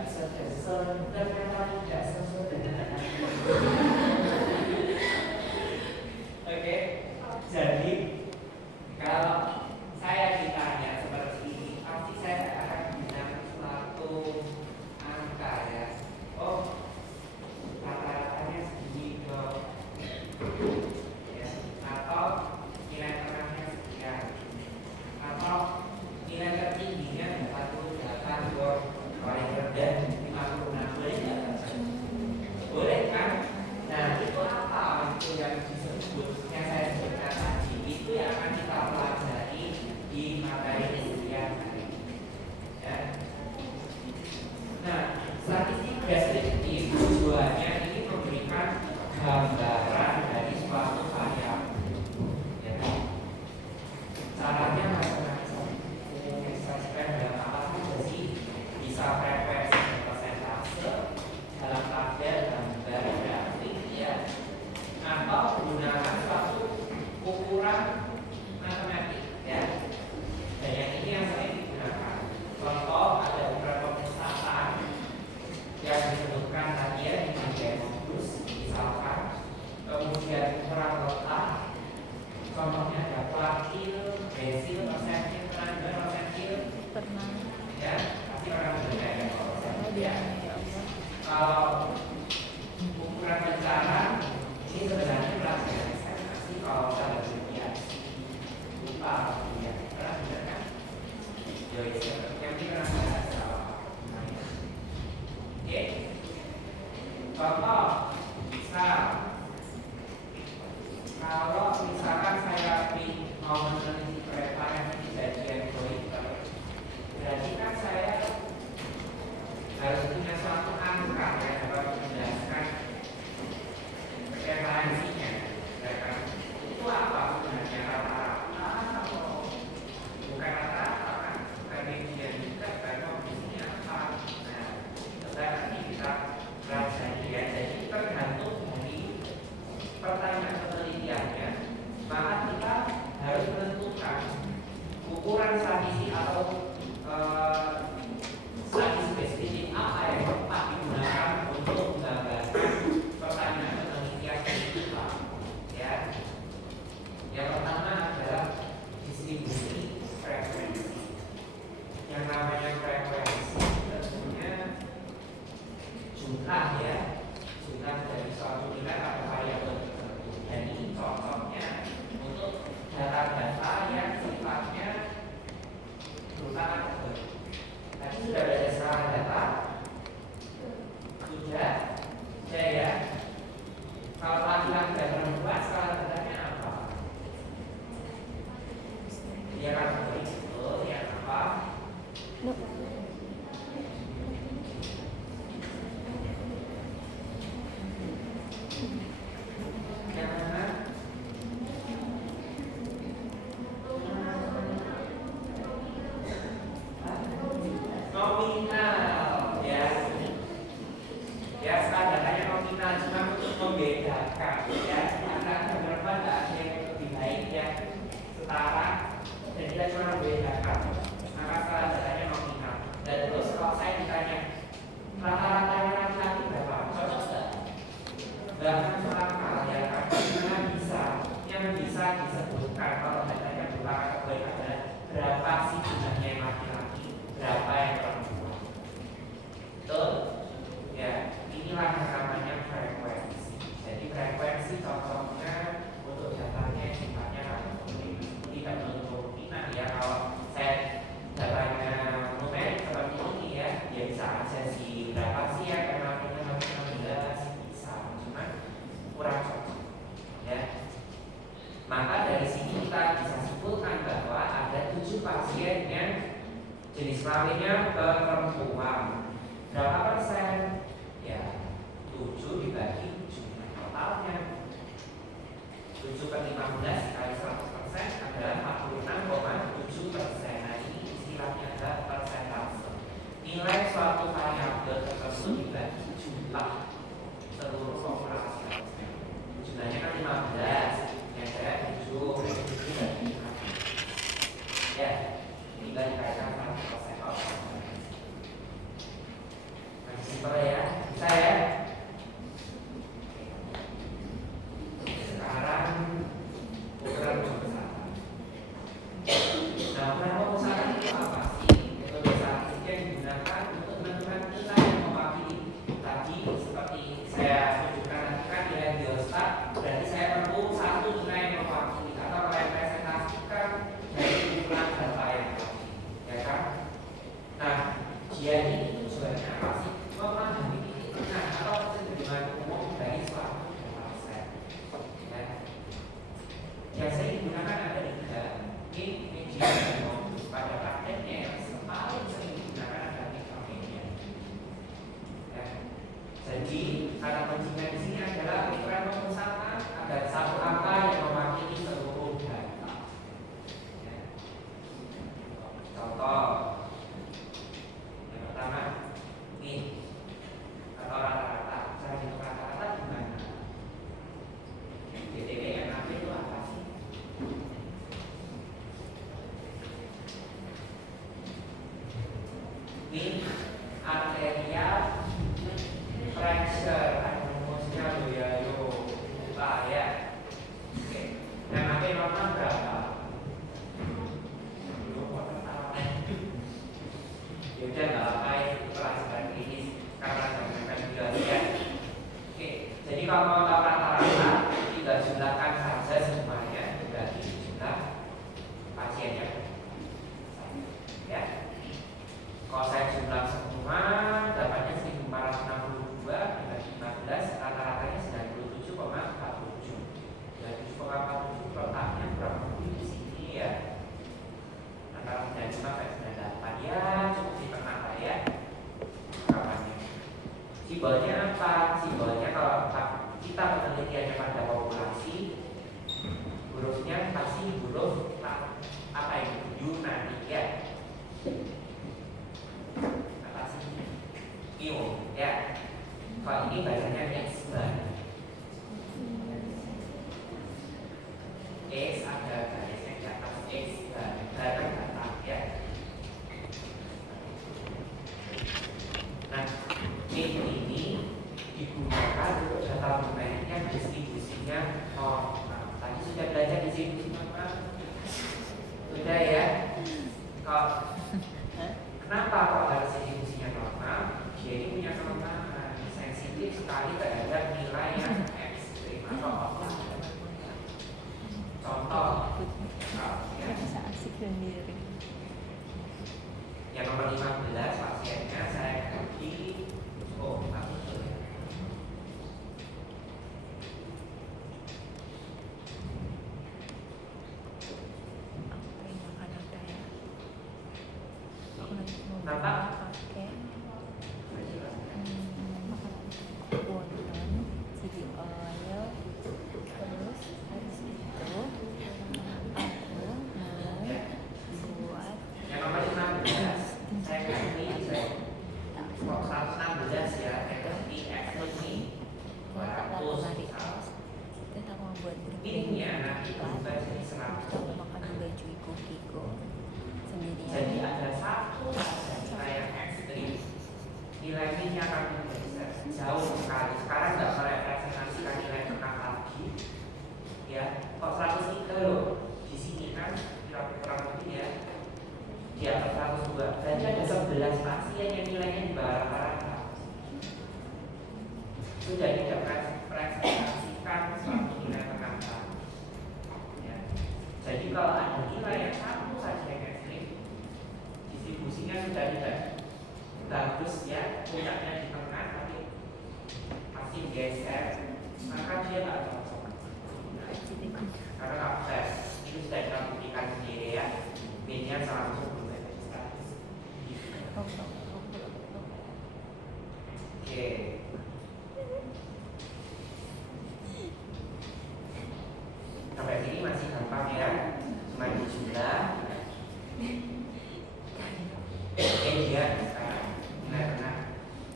bisa sederhana tidak sesederhana. Oke, jadi kalau saya ditanya seperti ini, pasti saya akan bilang suatu angka ya. Oh, rata-ratanya segini dong, ya. Atau nilai tengahnya sekian, atau nilai tertingginya 48 dong, paling rendah 56. Boleh nggak? Boleh kan? Nah, itu apa itu yang disebut, yang saya sebutkan tadi, itu yang akan kita pelajari di materi kuliah hari ini ya. Nah, statistik deskriptif tujuannya ini memberikan gambaran dari suatu variabel ya. Caranya macam-macam, ekspresikan dalam apa saja sih, bisa frekuensi dan persentase dalam tabel, gambar, grafik ya, atau menggunakan suatu ukuran matematik ya. Dan yang ini yang sering digunakan. Contoh, ada ukuran pembesaran yang disebutkan tadi ya di bagian modus misalkan. Kemudian ukuran letak, contohnya ada kuartil, desil, persentil, persentil, persentil ya. Pasti orang sudah ada ya. Kalau ukuran bicara ini sebenarnya pelajaran estimasi kalau saya berbicara lupa ya, pernah dengar kan? Jadi yang ini pernah bahas kalau oke. Contoh misal kalau misalkan saya mau meneliti kereta yang kejadian Goiter, berarti kan saya harus punya suatu angka yang dapat menjelaskan referensinya ya kan? Itu apa sebenarnya, rata-rata atau bukan rata-rata kan? Bukan median juga kan, kondisinya apa? Nah, setelah nanti kita pelajari ya. Jadi tergantung dari pertanyaan penelitiannya, maka kita harus menentukan ukuran statistik atau statistik spesifik apa yang tepat digunakan untuk menggambarkan pertanyaan penelitian kita ya. Yang pertama adalah distribusi frekuensi. Yang namanya frekuensi tentunya jumlah ya, jumlah dari suatu nilai atau variabel tertentu. Jadi contohnya untuk data-data yang sifatnya berupa kategori. Tadi sudah ada skala data, sudah ya. Kalau laki-laki dan perempuan skala datanya apa? Dia kategori betul ya, apa? Yang mana? Nominal ya. Ya, standarnya nominal, cuma untuk membedakan ya, antara berapa tidak ada yang lebih baik ya, setara, dan kita cuma membedakan. Maka standarnya nominal. Dan terus kalau saya ditanya rata-ratanya laki-laki berapa, cocok nggak? Bahkan soal ya, karena yang bisa disebutkan kalau datanya berupa kategori adalah berapa sih jumlahnya yang laki-laki, berapa yang perempuan. Betul? Ya, inilah yang namanya frekuensi. Jadi frekuensi contohnya untuk datanya sifatnya kategori, tidak menutup kemungkinan ya. Kalau saya datanya numerik seperti ini ya, dia bisa aja sih berapa sih ya, karena punya 16 bisa, cuma kurang cocok ya. Maka dari sini kita bisa simpulkan bahwa ada 7 pasien yang jenis kelaminnya perempuan. Berapa persen? Ya, 7 dibagi jumlah totalnya. 7 per 15 dikali 100% adalah 46,7%. Nah, ini istilahnya adalah persentase. Nilai suatu variabel tertentu dibagi jumlah seluruh populasi. Jumlahnya kan 15, yang saya 7, ya, tinggal dikalikan 100%. digunakan untuk menentukan nilai yang mewakili. Tadi seperti saya tunjukkan nanti kan nilai biostat, berarti saya perlu satu nilai yang mewakili atau merepresentasikan dari kumpulan data yang tadi, ya kan? Nah, jadi tujuannya apa sih? Memahami nah atau kecenderungan umum dari suatu dataset. Ya. Yang saya gunakan ada tiga. Ini media dan modus. Pada prakteknya yang paling sering digunakan adalah mikromedia. Ya. Jadi kata kuncinya di sini adalah ukuran pemusatan agar satu angka yang mewakili seluruh data. Ya. Contoh yang pertama, nih atau rata-rata. Cara hitung rata-rata gimana? GTW NAP itu apa sih? Ini arterial pressure, ada rumusnya lo ya, yo lupa ya. Oke, NAP normal berapa? Belum mau tahu. Ya udah nggak apa itu pelajaran ini karena jangan jelas ya. Oke, jadi kalau mau tahu rata-rata tinggal jumlahkan saja semuanya berarti jumlah pasiennya. Ya. Kalau saya jumlah semua dapatnya 1462 dibagi 15 rata-ratanya 97,47. 97,47 letaknya kurang lebih di sini ya. Antara 95 sampai 98 ya cukup di tengah lah ya. Kapannya? Simbolnya apa? Simbolnya kalau kita penelitiannya pada populasi, hurufnya pasti huruf apa itu? Yunani ya. Apa sih? Io ya. Kalau ini bacanya X bar. X ada garisnya di atas X bar. Barang data ya. Nah, ini digunakan untuk data numeriknya distribusinya. Oh, nah, tadi sudah belajar distribusi apa? Sudah ya. Kenapa kok harus distribusinya normal? Dia ini punya kelemahan sensitif sekali terhadap nilai yang ekstrim atau apa? Contoh, ya. Yang nomor 15 pasiennya saya bagi betul ya. Nampak? Yang nomor 16 saya ganti kok 116 ya, saya ganti exclude nih 200 misal. Ininya nanti berubah jadi 100. Jadi ada satu nilai yang ekstrim, nilai ini akan menjadi jauh sekali. Sekarang nggak merepresentasikan nilai tengah lagi, ya. Kok 103 loh, di sini kan kira-kira lebih ya, di atas 102. Berarti ada 11 pasien yang nilainya di bawah rata-rata. Sudah tidak merepresentasikan suatu nilai tengah lagi. Ya. Jadi kalau ada nilai yang satu saja yang ekstrim, distribusinya sudah tidak bagus ya, puncaknya di tengah tapi pasti geser, maka dia nggak cocok. Karena nggak bisa, itu sudah kita buktikan sendiri ya, B-nya langsung berstatus. Oke. Sampai sini masih gampang ya, cuma di jumlah. Dia sekarang nilai tengah.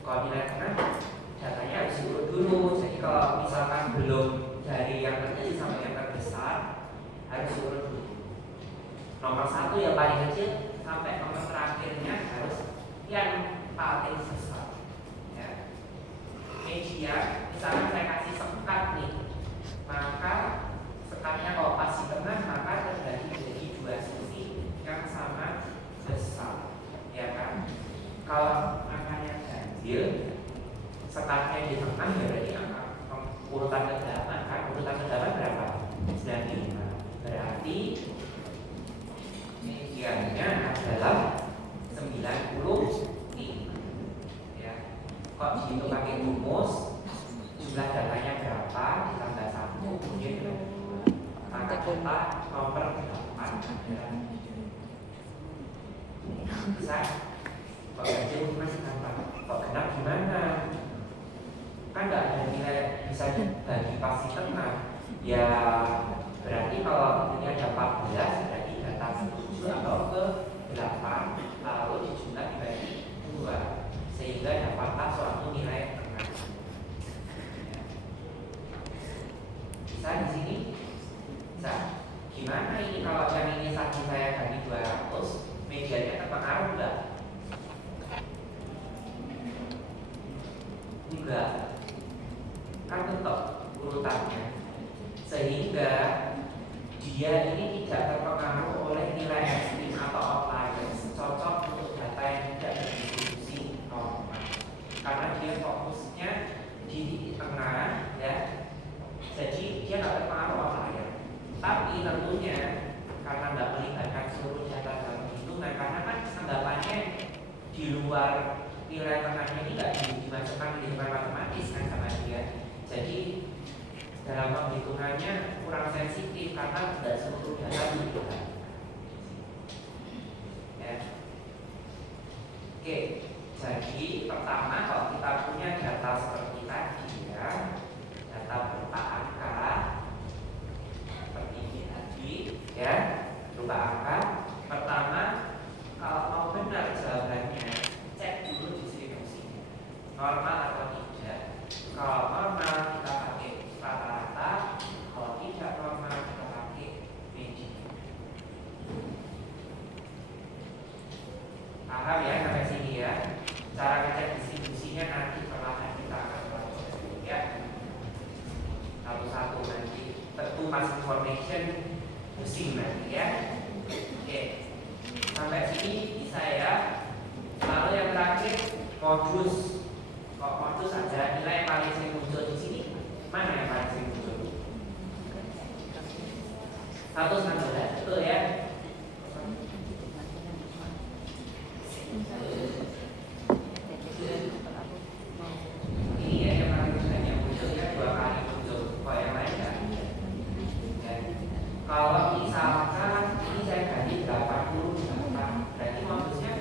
Kalau nilai tengah datanya harus diurut dulu. Jadi kalau misalkan belum dari yang terkecil sampai yang terbesar harus diurut dulu. Nomor 1 yang paling kecil sampai nomor terakhirnya harus yang paling besar. Ya. Media, misalkan saya kasih sekat nih, maka sekatnya kalau pas di tengah maka terbagi menjadi dua sisi yang sama besar. Ya kan? Kalau angkanya ganjil, startnya di tengah ya berarti angka urutan ke-8 kan? Urutan ke-8 berapa? 95. Berarti mediannya adalah 95 ya. Kok dihitung pakai rumus, jumlah datanya berapa ditambah 1 gitu. Maka kita nomor 8 ya. Bisa? Kok ganjil masih gampang? Kok genap gimana? Kan nggak ada nilai bisa dibagi pasti tengah. Ya berarti kalau ini ada 14 berarti data 7 atau ke 8 lalu dijumlah dibagi 2 sehingga dapatlah suatu nilai tengah. Ya. Bisa di sini? Bisa. Gimana ini kalau yang ini tadi saya bagi 200, medianya terpengaruh enggak? Enggak. Kan tetap urutannya. Sehingga dia ini tidak terpengaruh oleh nilai ekstrim atau outliers, cocok untuk data yang tidak berdistribusi normal karena dia fokusnya di titik tengah ya, jadi dia nggak terpengaruh outlier. Tapi tentunya karena nggak melibatkan seluruh data dalam hitungan, karena kan anggapannya di luar nilai tengahnya ini nggak dimasukkan di hitungan matematis kan sama dia, jadi dalam penghitungannya kurang sensitif karena tidak seluruh data dilihat. Ya. Oke, jadi pertama kalau kita punya data seperti tadi ya, data berupa angka seperti ini tadi ya, berupa angka. Pertama, kalau mau benar jawabannya, cek dulu distribusinya, normal atau tidak. Kalau normal kita pakai rata-rata, kalau tidak normal kita pakai median. Paham ya sampai sini ya? Cara ngecek distribusinya nanti perlahan kita akan lakukan ya. Satu-satu nanti tentu pas information pusing nanti ya. Oke, sampai sini bisa ya. Lalu yang terakhir modus. Kok modus ada nilai paling sering muncul di sini? Mana yang paling sering muncul? 1/16, betul ya? Ini ya yang paling banyak muncul ya, 2 kali muncul. Kok yang lain enggak? Ya. Kalau misalkan ini saya ganti 88, berarti modusnya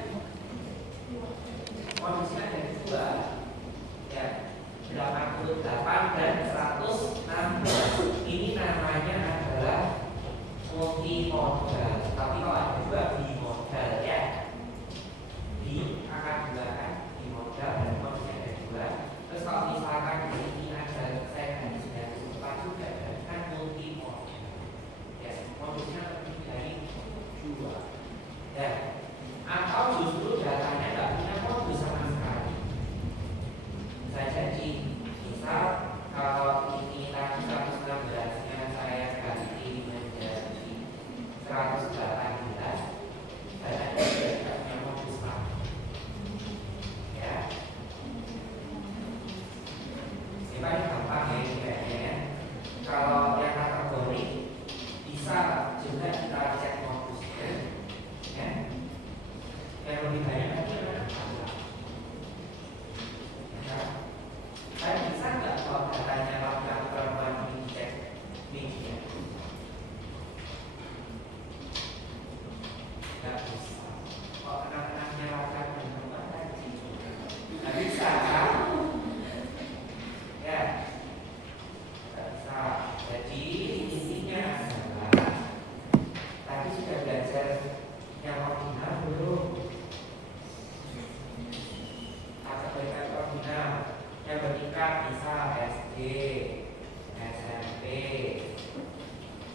ada 2 ya, 88 dan 116. Ini namanya adalah multi modal. Tapi kalau ada 2 bimodal ya, di angka 2 kan bimodal dan modusnya ada 2. Terus kalau misalkan di sini ada saya ganti 94 juga kan multi modal ya, modusnya lebih dari 2 ya. Atau justru datanya nggak punya modus sama sekali. Bisa jadi misal kalau ini tadi 116-nya saya ganti menjadi 118, datanya tidak punya modus sama ya. Ini paling gampang ya ini kayaknya ya. Kalau yang kategori bisa juga kita cek modusnya ya. Yang lebih banyak lagi adalah ya. Saya bisa nggak kalau datanya laki-laki perempuan ini dicek media? Nggak bisa. Kalau anak-anaknya laki-laki dan perempuan kan nggak bisa kan? Ya, nggak bisa. Jadi intinya adalah tadi sudah belajar yang ordinal belum? Kategori ordinal yang bertingkat bisa SD, SMP,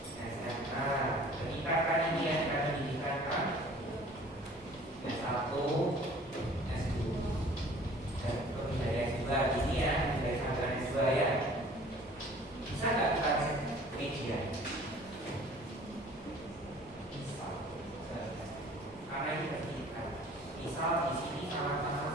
SMA. Bertingkat kan ini ya, kan pendidikan kan S1, S2 dan dari S2 ini ya, dari sampai S2 ya. Bisa nggak kita cek media? Bisa. Karena ini bertingkat. Misal di sini sama-sama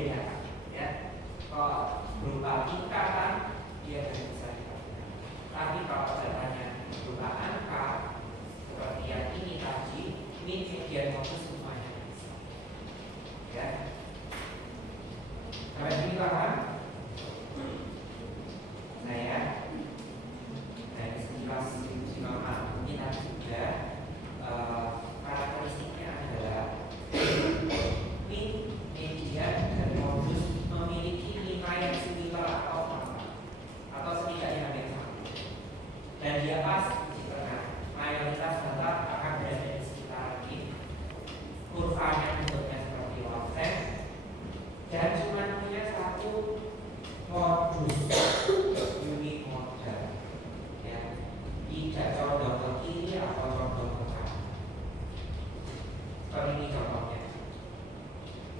membedakan, ya. Kalau berupa tingkatan dia tidak bisa dipakai. Tapi kalau datanya berupa angka seperti yang ini tadi, ini median modus semuanya bisa, ya. Sampai sini paham? Nah ya, dari sekilas simak kita juga karakteristiknya adalah ini median dan modus memiliki nilai yang similar atau sama, atau setidaknya hampir sama, dan dia pas di tengah. Mayoritas data akan berada di sekitar ini. Kurvanya bentuknya seperti lofted dan cuma punya satu modus, unique model, ya. Tidak condong ke kiri atau condong ke kanan. Seperti ini contohnya.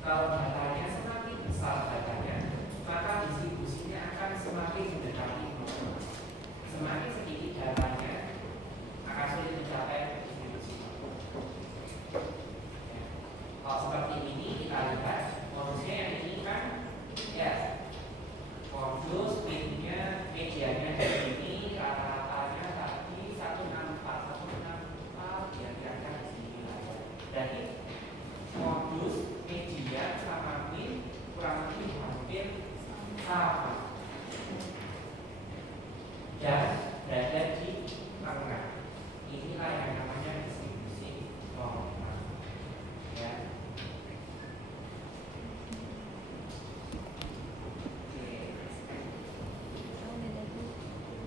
Kalau datanya semakin besar datanya, maka distribusinya akan semakin mendekati normal. Semakin sedikit datanya, akan sulit mencapai distribusi. Ya. Kalau seperti ini kita lihat modusnya yang ini kan, ya, modus mediannya dari sini, rata-ratanya tadi 164, 164, ya kira-kira di sini lah. Dan modus median sama min kurang lebih hampir sama dan berada di tengah. Inilah yang namanya distribusi normal, ya.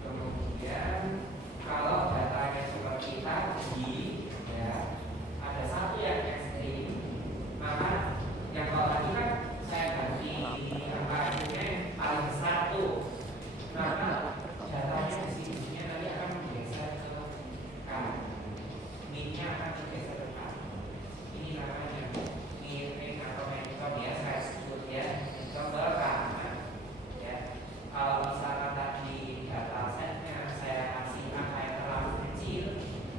Kemudian kalau datanya seperti tadi, ya, ada satu yang ekstrim, maka yang kalau tadi kan saya ganti angka-angkanya paling satu, maka datanya distribusinya nanti akan bergeser ke kanan, minnya akan bergeser ke kanan. Ini namanya min atau mentor, ya, saya sebut, ya, mentor ke kanan, ya. Kalau misalkan tadi data setnya saya kasih angka yang terlalu kecil,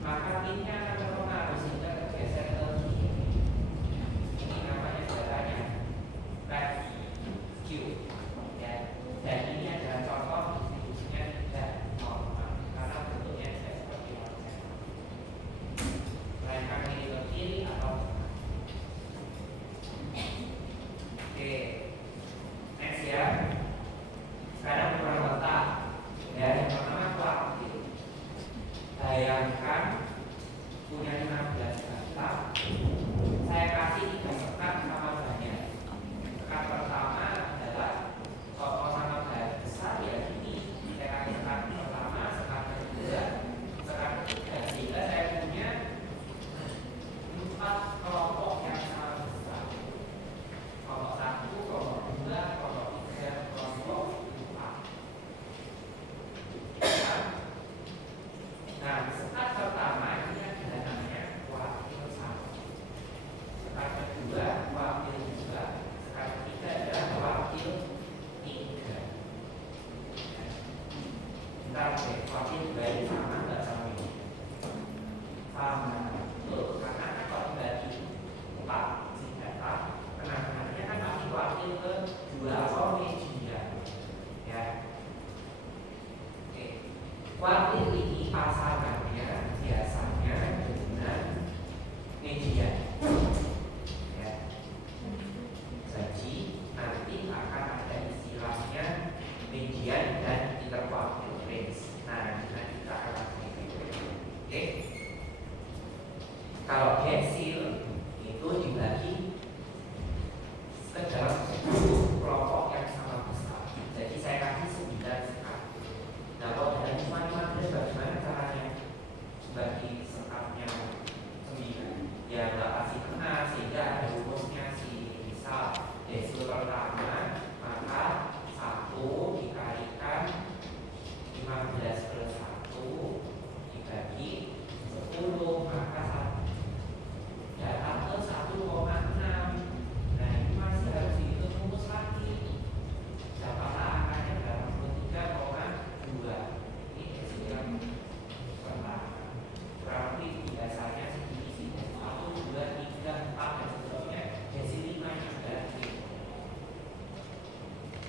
maka minnya akan terpengaruh sehingga tergeser ke kiri. Ini namanya datanya left skew, ya. Dan ini adalah contoh distribusinya tidak normal karena bentuknya tidak seperti lofted, melainkan ini ke kiri atau ke kanan. Oke, next ya. Sekarang kurang letak, ya. Yang pertama kuantitas. Bayangkan punya 15 data, saya kasih 3 sekat sama banyak. Sekat pertama adalah kalau sama banyak besar, ya ini saya kasih sekat pertama, sekat kedua, sekat ketiga, sehingga saya punya 4 kelompok yang sama besar. Kelompok 1, kelompok 2, kelompok 3, kelompok 4. Nah, sekat pertama ini adalah namanya wakil 1. Sekat kedua wakil 2, sekat ketiga adalah wakil 3. Bentar, wakil 2 ini sama nggak sama ini? Sama. Tuh, karena kalau dibagi 4 si data, penanganannya kan pasti wakil kedua atau median, ya. Oke. Wakil ini pasangannya biasanya dengan median, ya. Jadi nanti akan ada istilahnya median dan interquartile range. Nah, nanti kita akan mengikuti. Oke. Kalau desil itu dibagi ke dalam 10 kelompok yang sama besar. Jadi saya kasih 9 sekat. Nah, kalau dalam matematika bagaimana caranya bagi sekatnya 9? Ya nggak kasih tengah, sehingga ada rumusnya sih. Misal desil pertama, maka 1 dikalikan 15 plus 1 dibagi 10, maka 1 datang ke 1,6. Nah, ini masih harus dihitung rumus lagi. Dapatlah angkanya dalam 3,2. Ini desil yang pertama. Kurang lebih biasanya segini sih. 1, 2, 3, 4 dan seterusnya. Desil 5 yang sudah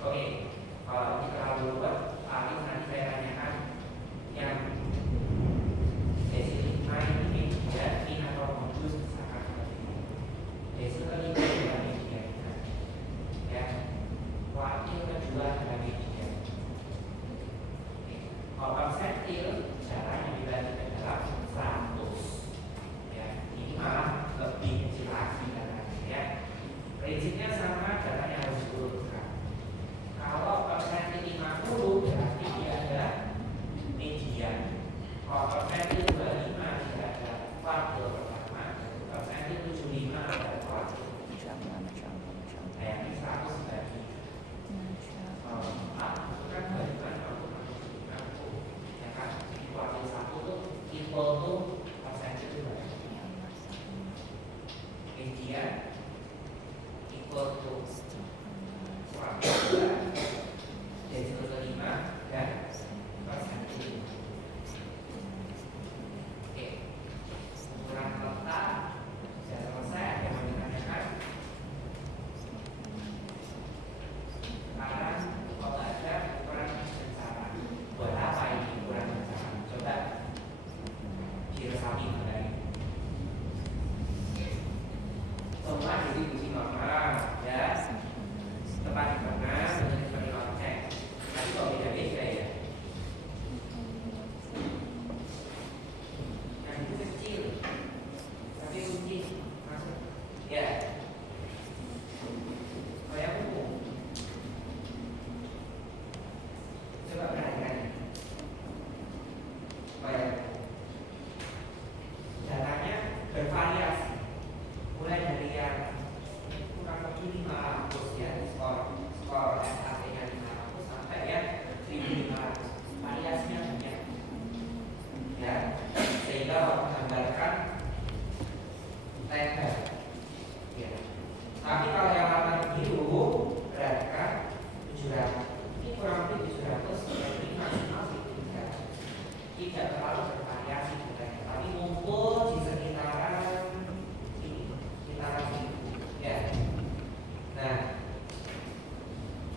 Oke, kalau ini terlalu luas, paling nanti saya tanyakan yang desilima ini media, in atau modus misalkan desil kelima adalah media, ya. Wakil kedua adalah media. Kalau persentil caranya dibagi ke dalam 100, ya. Ini malah lebih kecil lagi datanya, ya. Prinsipnya sama, datanya harus diurutkan. Kalau persentil 50 berarti dia ada median. Kalau persentil 25 dia ada wakil pertama. Persentil 75 ada wakil. Kayak ini 100 bagi 4 itu kan 25 ya kan? Wakil 1 tuh equal to persentil 2. Median equal to desil kelima dan persentil. Oke, ukuran letak sudah selesai. Yang mau ditanyakan sekarang kalau ada ukuran bencana, buat apa ini ukuran bencana? Coba diresapi kembali. Semua distribusi normal, ya. Tepat di tengah dengan seperti lonceng. Tapi kok beda-beda ya? Yang itu kecil, tapi runcing masuk. Ya. Kalau yang umum, coba perhatikan. Kalau yang umum, datanya bervariasi. Mulai dari yang kurang lebih 500 ya, skor SAT-nya 500 sampai ya 1500. Variasinya banyak, ya, sehingga menggambarkan lebar, ya. Tapi kalau yang warna biru berarti kan 700. Ini kurang lebih 700, ini maksimal 1300. Tidak terlalu bervariasi bukannya, tapi ngumpul di sekitaran ini, sekitaran ini, ya. Nah,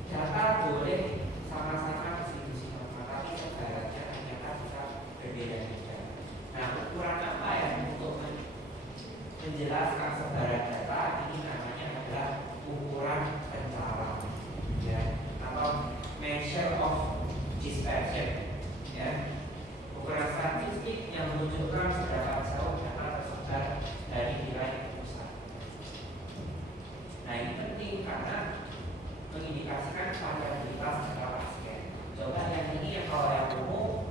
data boleh sama-sama distribusi normal, tapi sebarannya ternyata bisa berbeda-beda. Nah, ukuran apa ya untuk menjelaskan sebaran data ini namanya adalah ukuran pencala, ya, atau measure of dispersion, ya. Ukuran statistik yang menunjukkan seberapa jauh data tersebar dari nilai pusat. Nah, ini penting karena mengindikasikan variabilitas jangka pasien. Coba yang ini yang kalau yang umum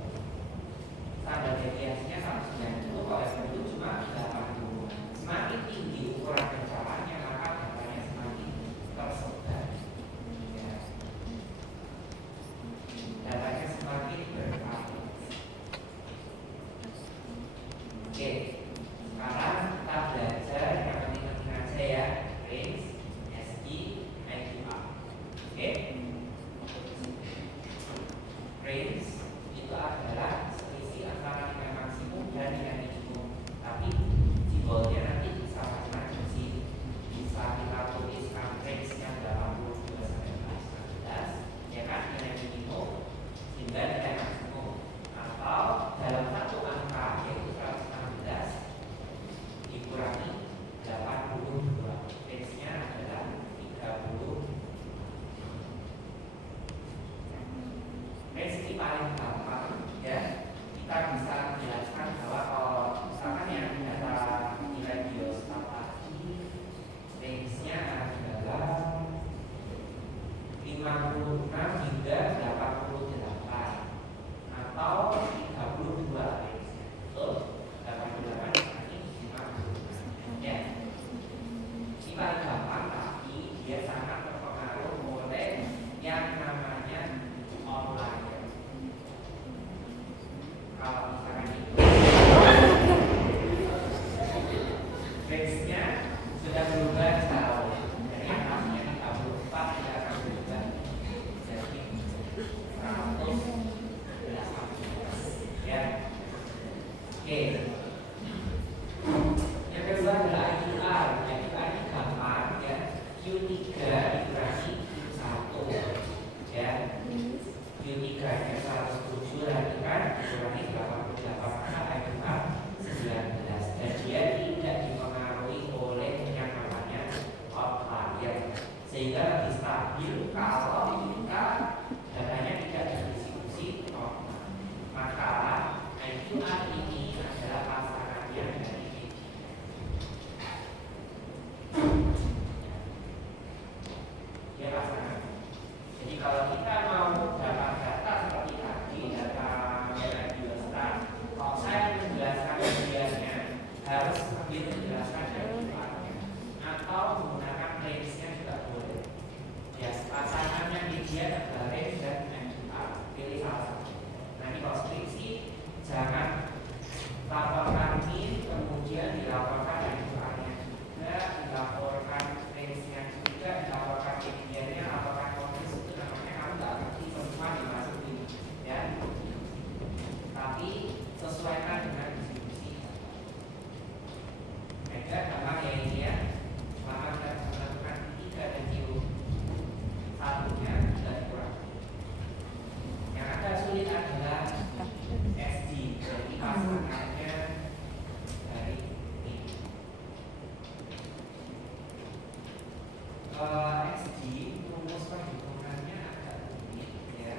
standar deviasinya 190, kalau yang itu cuma 80. Semakin tinggi ukuran pencapaiannya maka datanya semakin tersebar, ya. Datanya semakin bervariasi. Oke, sekarang kita belajar yang penting-penting aja ya, range, SI, IQA. Oke, range itu adalah selisih antara nilai maksimum dan nilai minimum. Tapi simbolnya nanti bisa macam-macam sih. Bisa kita tuliskan range-nya 82 sampai 114, ya kan, nilai minimum hingga nilai maksimum. Atau dalam satu angka yaitu 116 dikurangi 82, range-nya adalah 30. Range ini paling gampang, ya. Kita bisa menjelaskan bahwa kalau misalkan yang data nilai biostat tadi range-nya adalah 56 hingga 88 atau 32 range-nya. Betul? 88 ini 56. Ya. Ini paling gampang, tapi dia sangat terpengaruh oleh yang namanya outlier. Kalau misalkan itu range-nya sudah berubah jauh dari yang namanya 34 tidak akan berubah jadi kalau kita datanya tidak terdistribusi normal, maka IQR ini adalah pasangannya dari ini. Ya pasangan. Jadi kalau kita mau dapat data seperti tadi, data biodiversitas, kalau saya menjelaskan medianya harus sambil menjelaskan dari sifatnya, atau menggunakan range-nya juga boleh. Ya, pasangannya media adalah range dan MQR, pilih salah satu. Nanti kalau skripsi jangan laporkan min, kemudian dilaporkan MQR-nya juga, dilaporkan range-nya juga, dilaporkan medianya, laporkan kondisi itu namanya kamu nggak ngerti semua dimasukin, ya. Tapi sesuaikan dengan distribusi. Mega gampang ya ini ya. Maka kita melakukan 3 dan kilo satunya sudah kurang. Yang agak sulit adalah SD, jadi pasangannya dari ini. SD rumus perhitungannya agak rumit ya.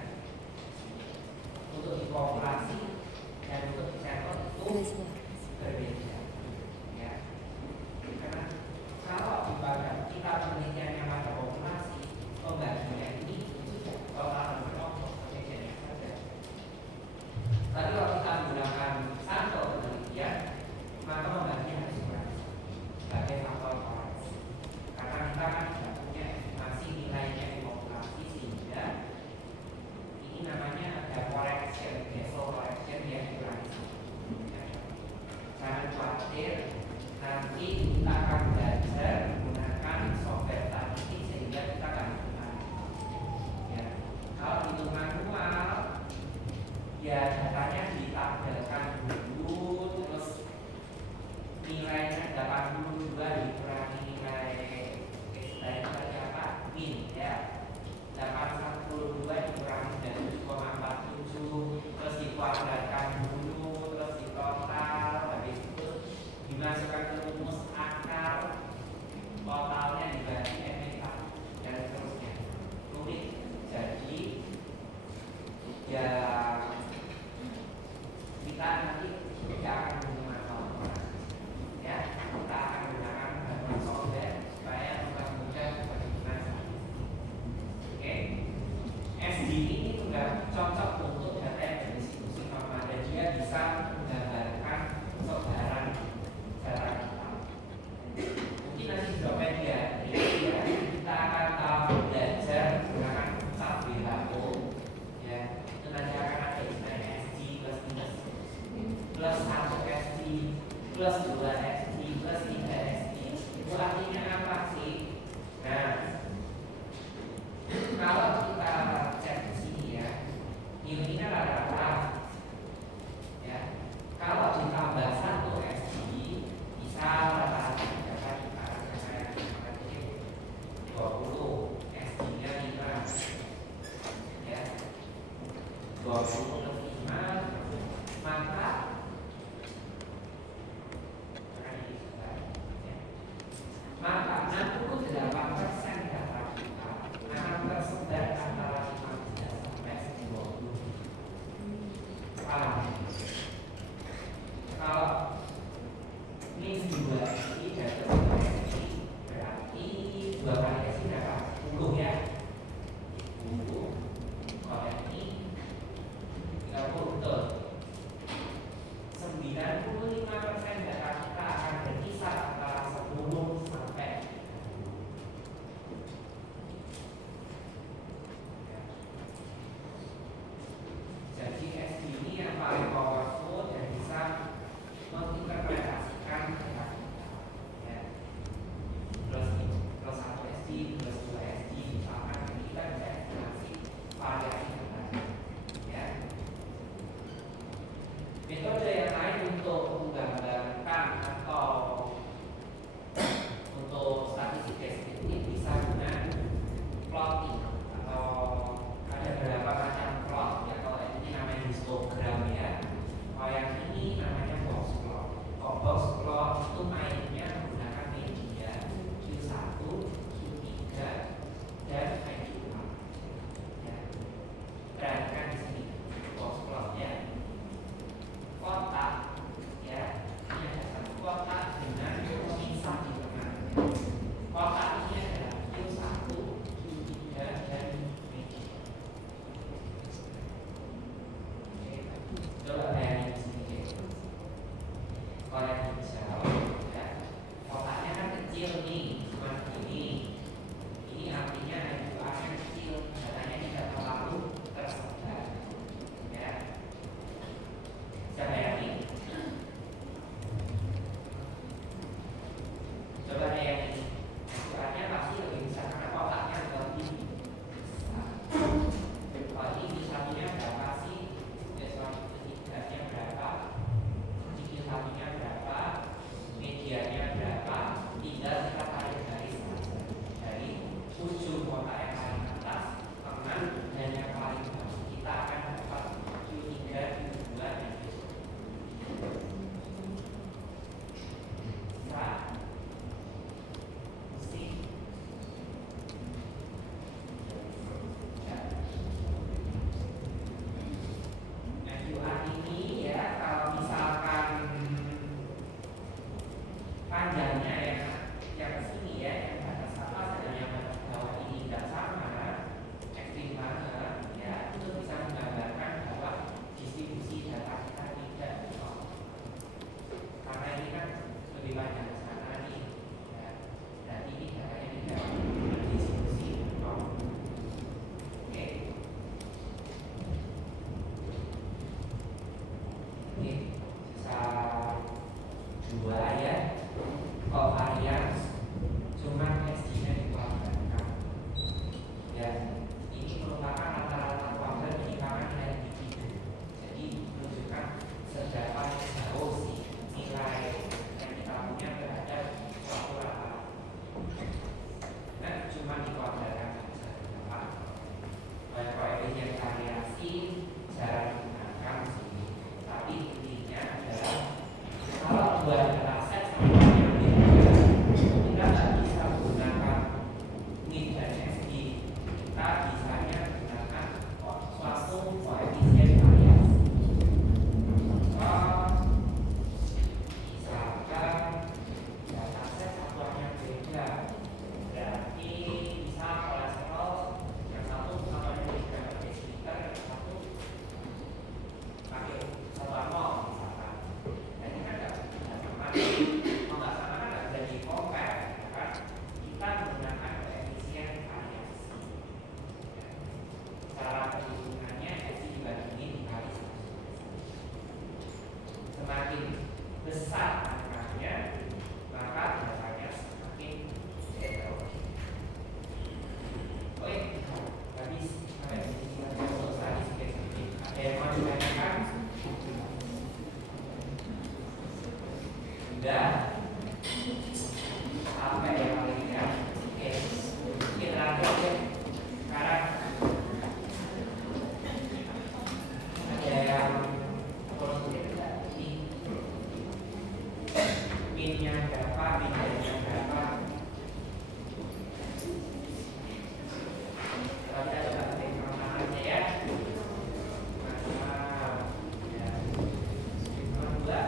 Untuk di populasi dan untuk di sektor itu berbeda ya. Karena kalau dibagian kita penelitiannya pada populasi, pembagiannya ini sudah total berkelompok penelitiannya saja. Tapi kalau kita menggunakan sampel penelitian, maka pembagian harus kurang sebagai faktor koreksi. Karena kita kan tidak punya estimasi nilainya di populasi, sehingga ini namanya ada correction, default correction yang dikurangi. Jangan khawatir, nanti kita akan belajar menggunakan software statistik sehingga kita akan menggunakan. Ya, kalau hitung manual, ya datanya ditabelkan dulu, terus nilainya 82 dikurangi nilai dari apa? Min ya. 842 dikurangi dari 7,47, terus dikuadratkan dulu, terus ditotal, habis itu dimasukkan ke rumus akar, totalnya dibagi MK dan seterusnya. Rumit. Jadi ya kita nanti tidak akan menggunakan ya, kita akan menggunakan software supaya mempermudah perhitungan. Oke, SD ini sudah cocok untuk data yang berdistribusi normal dan dia bisa menggambarkan sebaran secara kita. Mungkin nanti di media ya, kita akan belajar menggunakan pusat WHO ya, itu nanti akan ada istilahnya SD plus minus, plus 1 SD, plus 2 SD, plus 3 SD. Itu artinya apa sih? Nah, kalau kita cek di sini ya, nilainya rata-rata ya. Kalau ditambah 1 SD bisa rata-rata dapat kayak 20 SD-nya 5 ya. 20 plus 5 maka maka 68% data kita akan tersebar antara 15 sampai 20. Paham? Kalau ini 2 ini data ini berarti 2 kali S ini berapa? 10 ya. 10. Kalau ini cara perhitungannya S dibandingin dikali 1. Semakin besar angkanya, maka jawabannya semakin jauh. Oke, habis sampai di sini selesai sedikit. Ada yang mau ditanyakan? Sudah? Apa yang paling ya? Oke, kita lanjut ya. Sekarang ada yang positif tidak? Minnya berapa? Minnya berapa? Kalau kita coba ketik sama aja ya. Ya.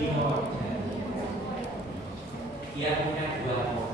Nomor 5. Dia punya 2